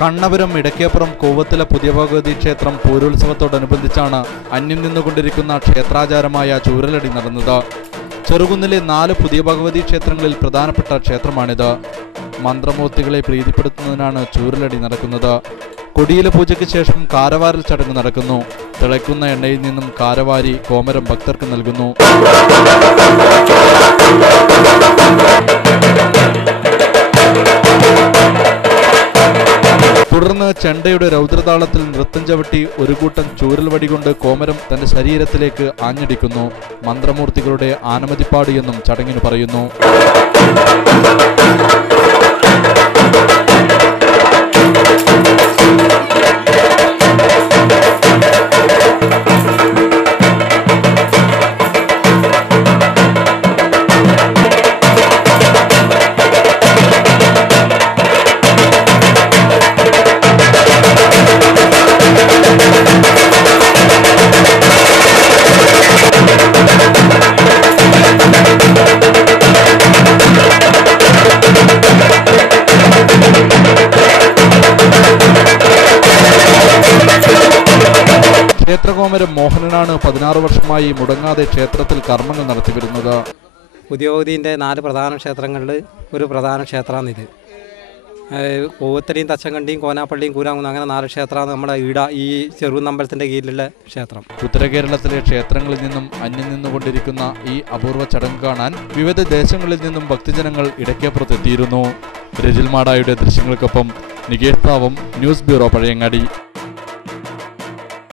കണ്ണപുരം ഇടക്കേപ്പുറം കൂവത്തിലെ പുതിയ ഭഗവതി ക്ഷേത്രം പൂരോത്സവത്തോടനുബന്ധിച്ചാണ് അന്യം നിന്നുകൊണ്ടിരിക്കുന്ന ക്ഷേത്രാചാരമായ ചൂരലടി നടന്നത്. ചെറുകുന്നിലെ 4 പുതിയ ഭഗവതി ക്ഷേത്രങ്ങളിൽ പ്രധാനപ്പെട്ട ക്ഷേത്രമാണിത്. മന്ത്രമൂർത്തികളെ പ്രീതിപ്പെടുത്തുന്നതിനാണ് ചൂരലടി നടക്കുന്നത്. കൊടിയില പൂജയ്ക്ക് ശേഷം കാരവാരൽ ചടങ്ങ് നടക്കുന്നു. തിളയ്ക്കുന്ന എണ്ണയിൽ നിന്നും കാരവാരി കോമരം ഭക്തർക്ക് നൽകുന്നു. തുടർന്ന് ചെണ്ടയുടെ രൗദ്രതാളത്തിൽ നൃത്തം ചവിട്ടി ഒരു കൂട്ടം ചൂരൽ വടി കൊണ്ട് കോമരം തന്റെ ശരീരത്തിലേക്ക് ആഞ്ഞടിക്കുന്നു. മന്ത്രമൂർത്തികളുടെ ആനമതിപ്പാട് എന്നും ചടങ്ങിന് പറയുന്നു. ക്ഷേത്രകോമരം മോഹനനാണ് 16 വർഷമായി മുടങ്ങാതെ ക്ഷേത്രത്തിൽ കർമ്മങ്ങൾ നടത്തിവരുന്നത്. പുതിയ ഭഗവതിൻ്റെ 4 പ്രധാന ക്ഷേത്രങ്ങളിൽ ഒരു പ്രധാന ക്ഷേത്രമാണിത്. കൂവത്തടിയും തച്ചങ്കണ്ടിയും കോനാപ്പള്ളിയും കൂരാങ്കുന്ന് അങ്ങനെ 4 ക്ഷേത്രമാണ് നമ്മുടെ ഈ ചെറുകുന്നമ്പലത്തിൻ്റെ കീഴിലുള്ള ക്ഷേത്രം. ഉത്തര കേരളത്തിലെ ക്ഷേത്രങ്ങളിൽ നിന്നും അന്യം നിന്നുകൊണ്ടിരിക്കുന്ന ഈ അപൂർവ ചടങ്ങ് കാണാൻ വിവിധ ദേശങ്ങളിൽ നിന്നും ഭക്തജനങ്ങൾ ഇടക്കേപ്പുറത്തെത്തിയിരുന്നു. രജിൽ മാടായുടെ ദൃശ്യങ്ങൾക്കൊപ്പം നികേഷ് താവും, ന്യൂസ് ബ്യൂറോ, പഴയങ്ങാടി.